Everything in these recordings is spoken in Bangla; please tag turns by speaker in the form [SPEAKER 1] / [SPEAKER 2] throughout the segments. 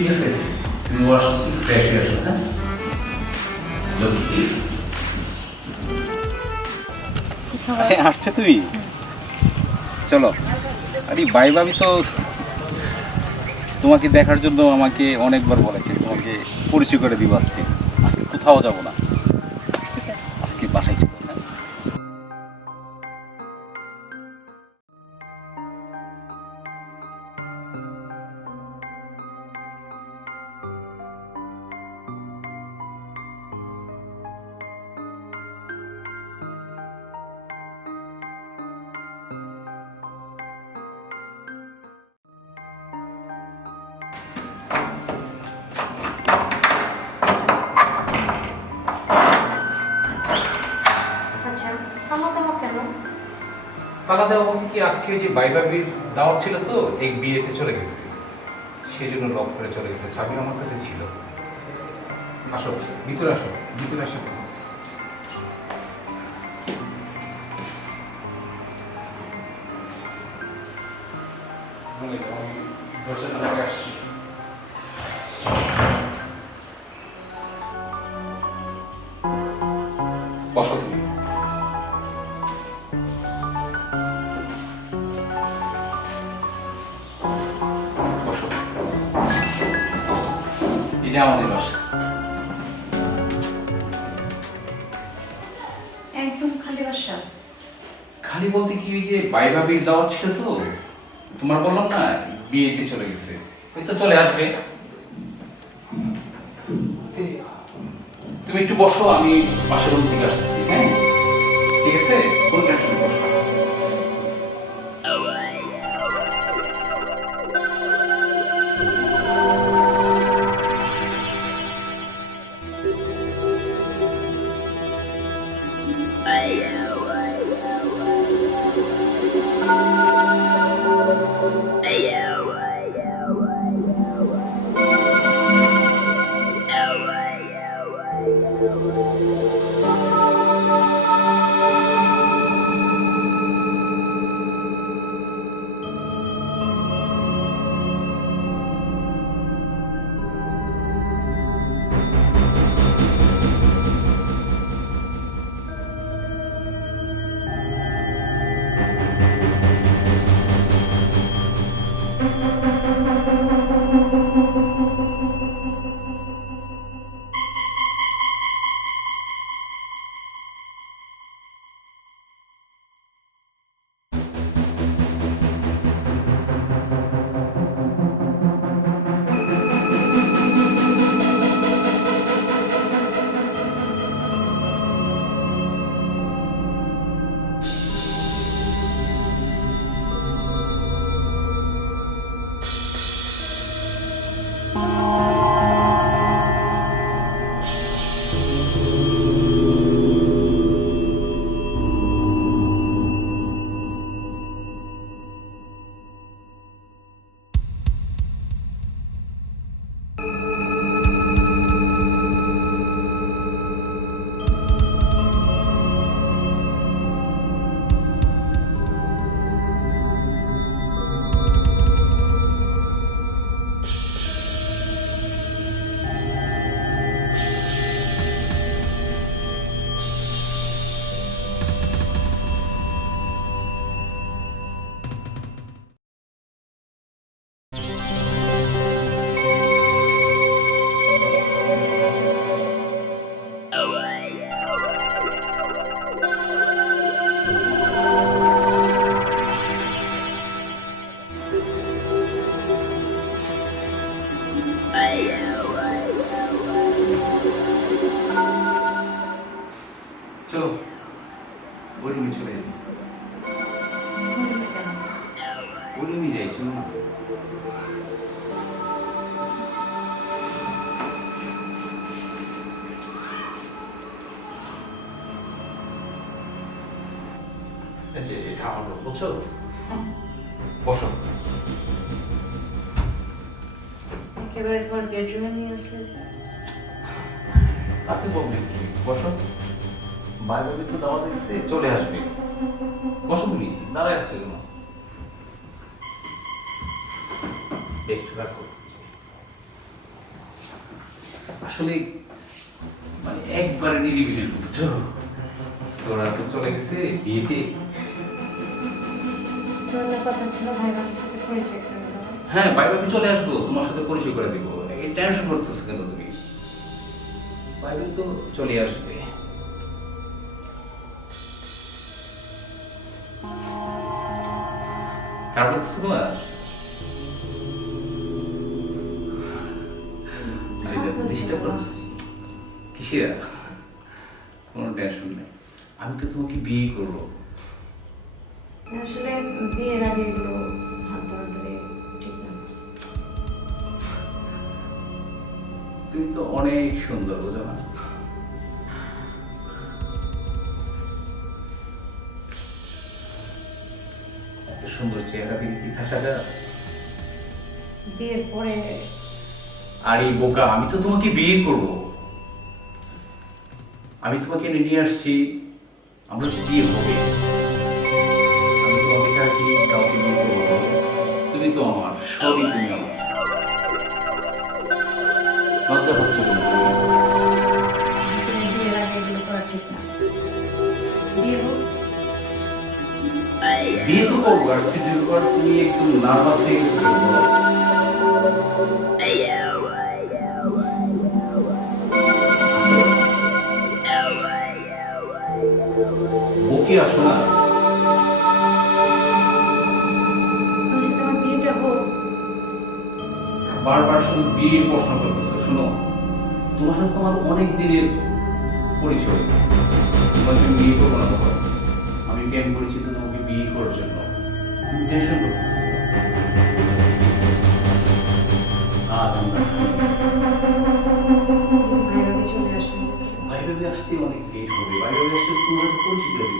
[SPEAKER 1] ঠিক আছে? তুমি ফ্রেশ হয়ে আসো হ্যাঁ?
[SPEAKER 2] আসছে তুমি? চলো। আরে, বাই বাবি তো তোমাকে দেখার জন্য আমাকে অনেকবার বলেছে, তোমাকে পরিচয় করে দিব আজকে। আজকে কোথাও যাব না।
[SPEAKER 3] তালা দেওয়া
[SPEAKER 1] কি আজকে ওই যে দাওয়াত ছিল তো, এই বিয়েতে চলে গেছে। সেই জন্য লক করে চলে গেছে। চাবি আমার কাছে ছিল। আসো, ভিতরে আসো ভিতরে আসো। বসো। তুমি বসো এটা আমাদের বাসা
[SPEAKER 3] একদম খালি বাসা।
[SPEAKER 1] খালি বলতে কি ওই যে বাইবাবির দাওয়াত ছিল তো? তোমার বললাম না বিয়েতে চলে গেছে। ওই তো চলে আসবে। তুমি একটু বসো আমি পাশের রুম থেকে আসতেছি। হ্যাঁ ঠিক আছে কোন টেনশন বসো চলো রুমে চলে যাই
[SPEAKER 3] কেন
[SPEAKER 1] যাই চলো না। যে এটা room, বুঝছ? বসো।
[SPEAKER 3] একেবারে তোমার বেডরুমে নিয়ে আসলে
[SPEAKER 1] তাতে প্রবলেম কি বসো। বাই ভাবি তো দাওয়া দেখছে চলে আসবে। বসো তুমি, দাঁড়ায় আছো কেন আসলে মানে একবারে নিরিবিলি বুঝছ? তোরা তো চলে গেছে বিয়েতে। হ্যাঁ বাইরে আমি চলে আসব, তোমার সাথে পরিচয় করে দিব। টেনশন করতেছো কেন তুমি? বাইরে তো চলে আসবে। খারাপ লাগতেছে তোমার কিসের? কোনো টেনশন নেই। আমি তো তোমাকে বিয়ে করব।
[SPEAKER 3] আসলে বিয়ের আগে এগুলো হাত ধরাধরি ঠিক না।
[SPEAKER 1] তুমি তো অনেক সুন্দর বুঝো না সুন্দর চেহারা দিয়ে কি থাকা যায়?
[SPEAKER 3] বিয়ের পরে।
[SPEAKER 1] আরে বোকা আমি তো তোমাকে বিয়ে করব। আমি তোমাকে নিয়ে আসছি। আমরা তো বিয়ে হবে। আমি তোমাকে ছাড়া কি কাউকে বিয়ে করব? তুমি তো আমার সবই একটম নার্ভাস হয়ে গেছো ওকে আসো না।
[SPEAKER 3] আমার
[SPEAKER 1] বারবার শুধু বিয়ের প্রশ্ন করতেছো শুনো। তোমার সাথে তোমার অনেক দিনের পরিচয়। তোমার তুমি বিয়ে করব না আমি প্রেম করেছি তোমাকে বিয়ে করার জন্য। তুমি টেনশন করতেছো। আজ আমরা
[SPEAKER 3] ভাই চলে আসবে।
[SPEAKER 1] ভাই আসতে অনেক লেট হবে। ভাই আসতে তোমার পরিচিত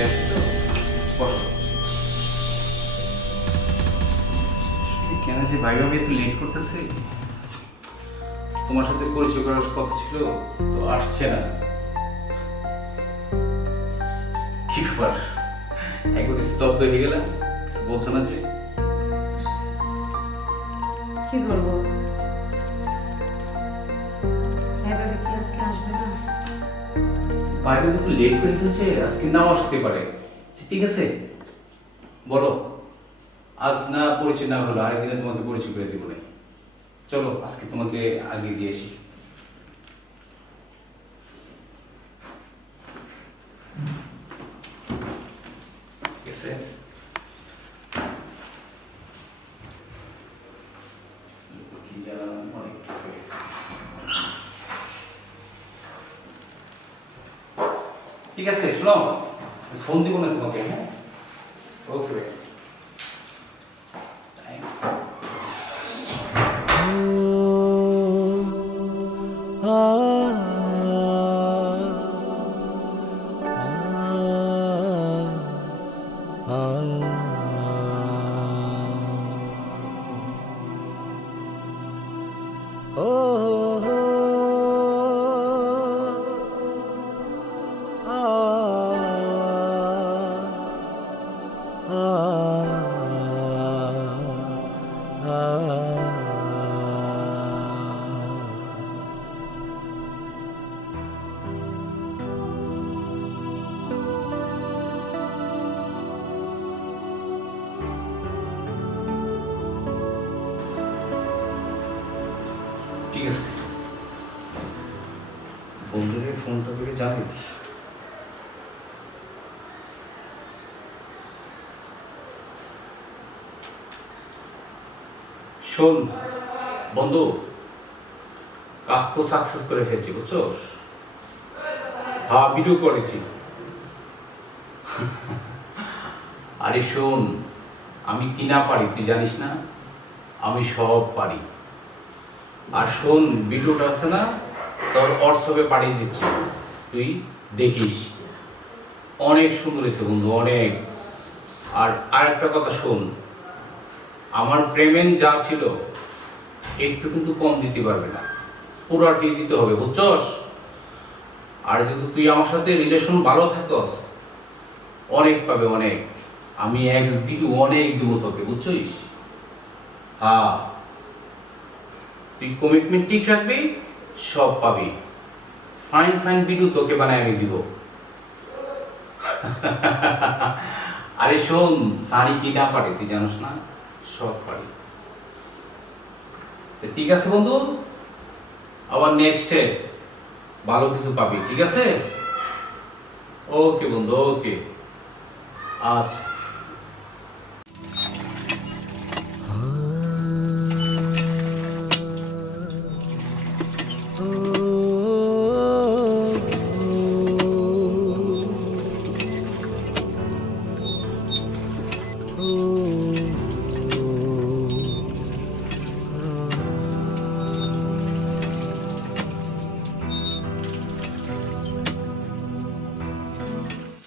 [SPEAKER 1] দেখছ বসো আসলে কেন যে ভাই ভাবি এত লেট করতেছে? তোমার সাথে পরিচয় করার কথা ছিল, তো আসছে না। কি ব্যাপার? একবারে স্তব্ধ হয়ে গেলাম? কিছু বলছো না যে?
[SPEAKER 3] কি করব ভাই
[SPEAKER 1] কিন্তু লেট করে ফেলছে আজকে নাও আসতে পারে। ঠিক আছে? বলো। আজ না পরিচয় না হলো আরেকদিনে তোমাকে পরিচয় করে দেবো। চলো, আজকে তোমাকে আগে দিয়ে আসি। ঠিক আছে কি জানালাম, অনেক কিছু গেছে। ঠিক আছে শোনো ফোন দিব না তোমাকে হ্যাঁ? ঠিক আছে। বন্ধু ফোনটা করে জানিস। শোন, বন্ধু, কাজ তো সাকসেস করে ফেলছি, বুঝছোস? হ্যাঁ ভিডিও করেছি। আরে শোন, আমি কি না পারি, তুই জানিস না? আমি সব পারি। আর শোন, ভিডিওটা আছে না? তোর হোয়াটসঅ্যাপে পাঠিয়ে দিচ্ছি। তুই দেখিস। অনেক সুন্দর হয়েছে বন্ধু, অনেক। আর আরেকটা কথা শোন, আমার পেমেন্ট যা ছিল, একটু কিন্তু কম দিতে পারবে না। পুরাটি দিতে হবে, বুঝছস? আর যদি তুই আমার সাথে রিলেশন ভালো থাকস, অনেক পাবে অনেক। আমি এক দিকে অনেক দিব তোকে, বুঝছিস? হ্যাঁ। তুই কমিটমেন্ট ঠিক রাখবি, সব পাবি। ফাইন ফাইন ভিডিও তোকে বানায় আমি দিব। আরে শোন শাড়ি কি না পারে, তুই জানিস না? সব পারি। ঠিক আছে বন্ধু, আবার নেক্সটে ভালো কিছু পাবি, ঠিক আছে? ওকে বন্ধু ওকে আচ্ছা।